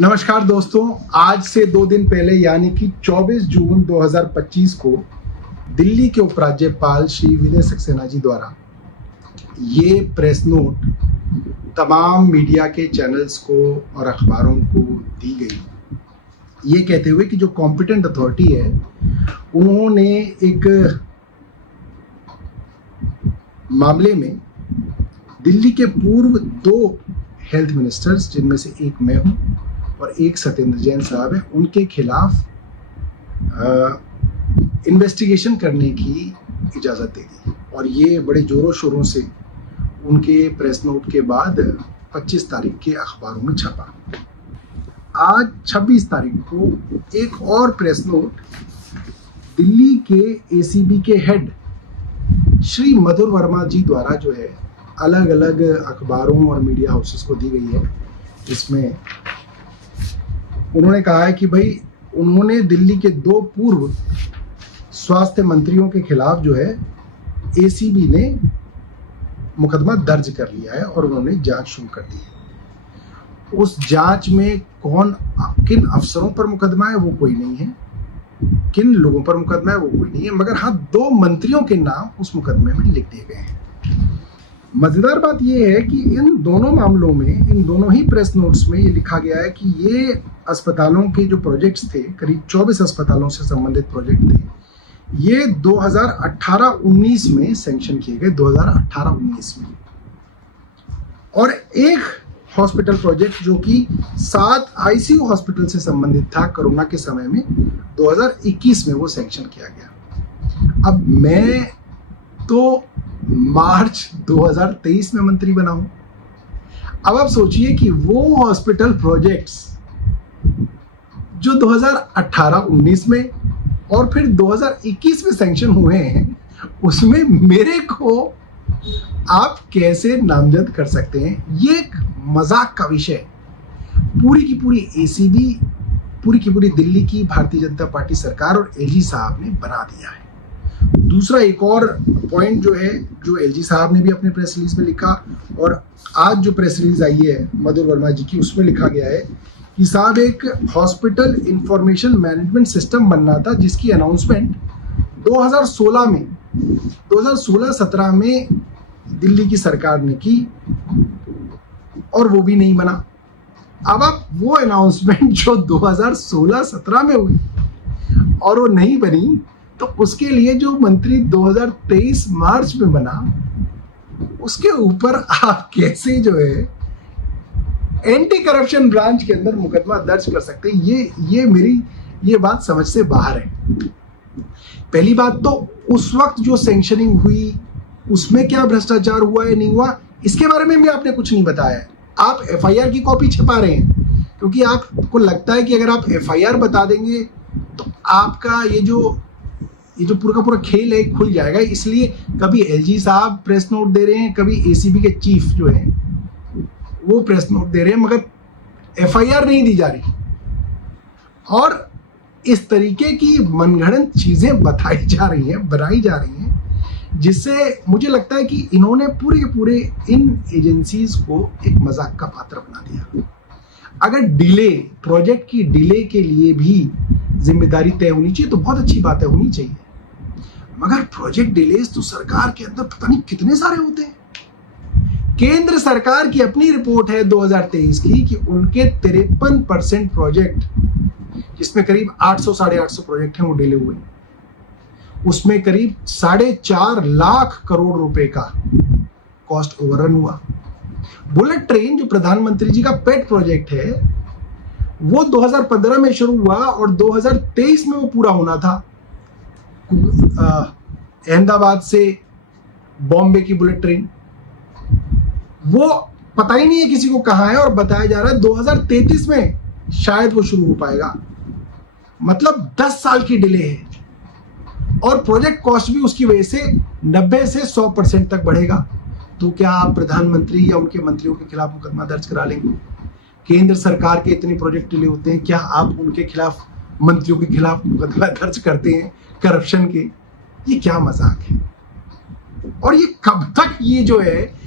नमस्कार दोस्तों, आज से 2 दिन पहले यानी कि 24 जून 2025 को दिल्ली के उपराज्यपाल श्री विनय सक्सेना जी द्वारा ये प्रेस नोट तमाम मीडिया के चैनल्स को और अखबारों को दी गई, ये कहते हुए कि जो कॉम्पिटेंट अथॉरिटी है उन्होंने एक मामले में दिल्ली के पूर्व 2 हेल्थ मिनिस्टर्स, जिनमें से एक मैं हूं और एक सत्येंद्र जैन साहब है, उनके खिलाफ इन्वेस्टिगेशन करने की इजाज़त दे दी। और ये बड़े जोरों शोरों से उनके प्रेस नोट के बाद 25 तारीख के अखबारों में छपा। आज 26 तारीख को एक और प्रेस नोट दिल्ली के एसीबी के हेड श्री मधुर वर्मा जी द्वारा जो है अलग अलग अखबारों और मीडिया हाउसेस को दी गई है। इसमें उन्होंने कहा है कि भाई उन्होंने दिल्ली के 2 पूर्व स्वास्थ्य मंत्रियों के खिलाफ जो है एसीबी ने मुकदमा दर्ज कर लिया है और उन्होंने जांच शुरू कर दी है। उस जांच में किन अफसरों पर मुकदमा है वो कोई नहीं है, किन लोगों पर मुकदमा है वो कोई नहीं है, मगर हाँ 2 मंत्रियों के नाम उस मुकदमे में लिख दिए गए हैं। मजेदार बात यह है कि इन दोनों मामलों में, इन दोनों ही प्रेस नोट्स में ये लिखा गया है कि ये अस्पतालों के जो प्रोजेक्ट्स थे, करीब 24 अस्पतालों से संबंधित प्रोजेक्ट थे, ये 2018-19 में सैंक्शन किए गए, 2018-19 में। और एक हॉस्पिटल प्रोजेक्ट जो कि 7 आईसीयू हॉस्पिटल से संबंधित था कोरोना के समय में, 2021 में वो सैंक्शन किया गया। अब मैं तो मार्च 2023 में मंत्री बना हूं। अब आप सोचिए कि वो हॉस्पिटल प्रोजेक्ट्स जो 2018-19 में और फिर 2021 में सैंक्शन हुए हैं, उसमें मेरे को आप कैसे नामजद कर सकते हैं? ये एक मजाक का विषय पूरी की पूरी एसीबी, पूरी की पूरी दिल्ली की भारतीय जनता पार्टी सरकार और एलजी साहब ने बना दिया है। दूसरा एक और पॉइंट जो है, जो एलजी साहब ने भी अपने प्रेस रिलीज में लिखा और आज जो प्रेस रिलीज आई है मधुर वर्मा जी की, उसमें लिखा गया है कि साहब एक हॉस्पिटल इंफॉर्मेशन मैनेजमेंट सिस्टम बनना था, जिसकी अनाउंसमेंट 2016-17 में दिल्ली की सरकार ने की और वो भी नहीं बना। अब आप वो अनाउंसमेंट जो 2016-17 में हुई और वो नहीं बनी, तो उसके लिए जो मंत्री 2023 मार्च में बना, उसके ऊपर आप कैसे जो है एंटी करप्शन ब्रांच के अंदर मुकदमा दर्ज कर सकते हैं? ये मेरी ये बात समझ से बाहर है। पहली बात तो उस वक्त जो सैंक्शनिंग हुई उसमें क्या भ्रष्टाचार हुआ या नहीं हुआ, इसके बारे में भी आपने कुछ नहीं बताया है। आप एफआईआर की कॉपी छपा रहे हैं क्योंकि आपको लगता है कि अगर आप एफआईआर बता देंगे तो आपका ये जो पूरा का पूरा खेल है खुल जाएगा। इसलिए कभी एलजी साहब प्रेस नोट दे रहे हैं, कभी एसीबी के चीफ जो है वो प्रेस नोट दे रहे हैं, मगर एफआईआर नहीं दी जा रही। और इस तरीके की मनगढ़ंत चीजें बताई जा रही हैं, बनाई जा रही हैं, जिससे मुझे लगता है कि इन्होंने पूरे के पूरे इन एजेंसीज को एक मजाक का पात्र बना दिया। अगर प्रोजेक्ट की डिले के लिए भी जिम्मेदारी तय होनी चाहिए तो बहुत अच्छी बात है, होनी चाहिए, मगर प्रोजेक्ट डिलेज तो सरकार के अंदर पता नहीं कितने सारे होते हैं। केंद्र सरकार की अपनी रिपोर्ट है 2023 की कि उनके 53% प्रोजेक्ट, जिसमें करीब 800-850 प्रोजेक्ट हैं, वो डिले हुए। उसमें करीब 4.5 लाख करोड़ रुपए का कॉस्ट ओवररन हुआ। बुलेट ट्रेन जो प्रधानमंत्री जी का पेट प्रोजेक्ट है, वो 2015 में शुरू हुआ और 2023 में वो पूरा होना था। अहमदाबाद से बॉम्बे की बुलेट ट्रेन, वो पता ही नहीं है किसी को कहां है और बताया जा रहा है 2033 में शायद वो शुरू हो पाएगा। मतलब 10 साल की डिले है और प्रोजेक्ट कॉस्ट भी उसकी वजह से 90 से 100% तक बढ़ेगा। तो क्या आप प्रधानमंत्री या उनके मंत्रियों के खिलाफ मुकदमा दर्ज करा लेंगे? केंद्र सरकार के इतने प्रोजेक्ट डिले होते हैं, क्या आप उनके खिलाफ, मंत्रियों के खिलाफ मुकदमा दर्ज करते हैं करप्शन के? ये क्या मजाक है? और ये कब तक ये जो है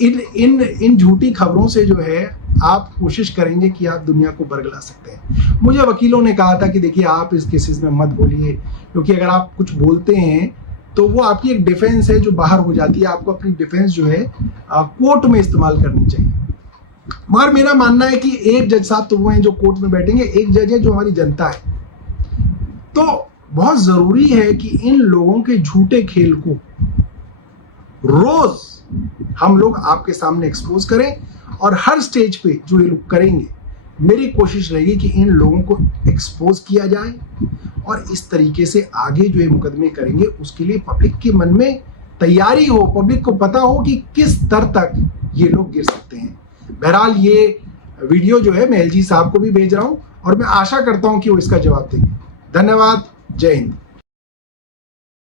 इन झूठी खबरों से जो है आप कोशिश करेंगे कि आप दुनिया को बरगला सकते हैं। मुझे वकीलों ने कहा था कि देखिए आप इस केसेस में मत बोलिए, क्योंकि अगर आप कुछ बोलते हैं तो वो आपकी एक डिफेंस है जो बाहर हो जाती है, आपको अपनी डिफेंस जो है कोर्ट में इस्तेमाल करनी चाहिए। मगर मेरा मानना है कि एक जज साहब तो वो हैं जो कोर्ट में बैठेंगे, एक जज है जो हमारी जनता है। तो बहुत जरूरी है कि इन लोगों के झूठे खेल को रोज हम लोग आपके सामने एक्सपोज करें, और हर स्टेज पे जो ये लोग करेंगे, मेरी कोशिश रहेगी कि इन लोगों को एक्सपोज किया जाए, और इस तरीके से आगे जो ये मुकदमे करेंगे उसके लिए पब्लिक के मन में तैयारी हो, पब्लिक को पता हो कि किस स्तर तक ये लोग गिर सकते हैं। बहरहाल ये वीडियो जो है मैं एलजी साहब को भी भेज रहा हूं, और मैं आशा करता हूं कि वो इसका जवाब देंगे। धन्यवाद। जय हिंद।